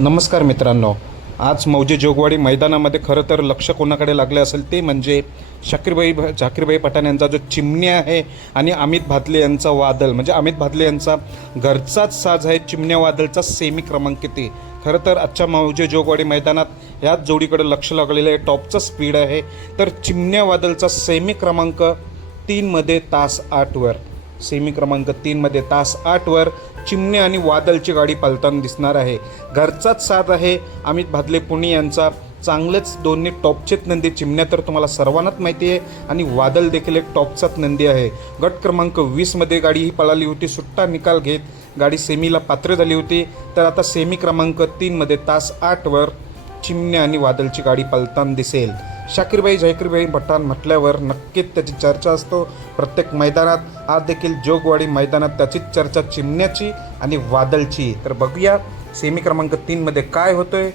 नमस्कार मित्रांनो, आज मौजे जोगवाडी मैदानामध्ये खरं तर लक्ष कोणाकडे लागले असेल ते म्हणजे झाकीरभाई पठाण यांचा जो चिमण्या आहे आणि अमित भादले यांचा वादळ, म्हणजे अमित भादले यांचा घरचाच साज आहे चिमण्या वादळचा सेमी क्रमांक किती. खरं तर आजच्या मौजे जोगवाडी मैदानात ह्याच जोडीकडे लक्ष लागलेलं आहे. टॉपचा स्पीड आहे. तर चिमण्या वादळचा सेमी क्रमांक 3मध्ये तास 8वर, सेमी क्रमांक 3मध्ये तास 8वर चिमण्या आणि वादळची गाडी पळताना दिसणार आहे. घरचाच साथ आहे अमित भादले पुणे यांचा. चांगलेच दोन्ही टॉपचेच नंदी. चिमण्या तर तुम्हाला सर्वांनाच माहिती आहे आणि वादळ देखील एक टॉपचाच नंदी आहे. गट क्रमांक 20मध्ये गाडी ही पळाली होती. सुट्टा निकाल घेत गाडी सेमीला पात्र झाली होती. तर आता सेमी क्रमांक 3मध्ये तास 8वर चिमण्या आणि वादळची गाडी पळताना दिसेल. झाकीरभाई पठाण म्हटल्यावर नक्कीच त्याची चर्चा असतो प्रत्येक मैदानात. आज देखील जोगवाडी मैदानात त्याचीच चर्चा चिमण्याची आणि वादळची. तर बघूया सेमी क्रमांक 3मध्ये काय होतंय.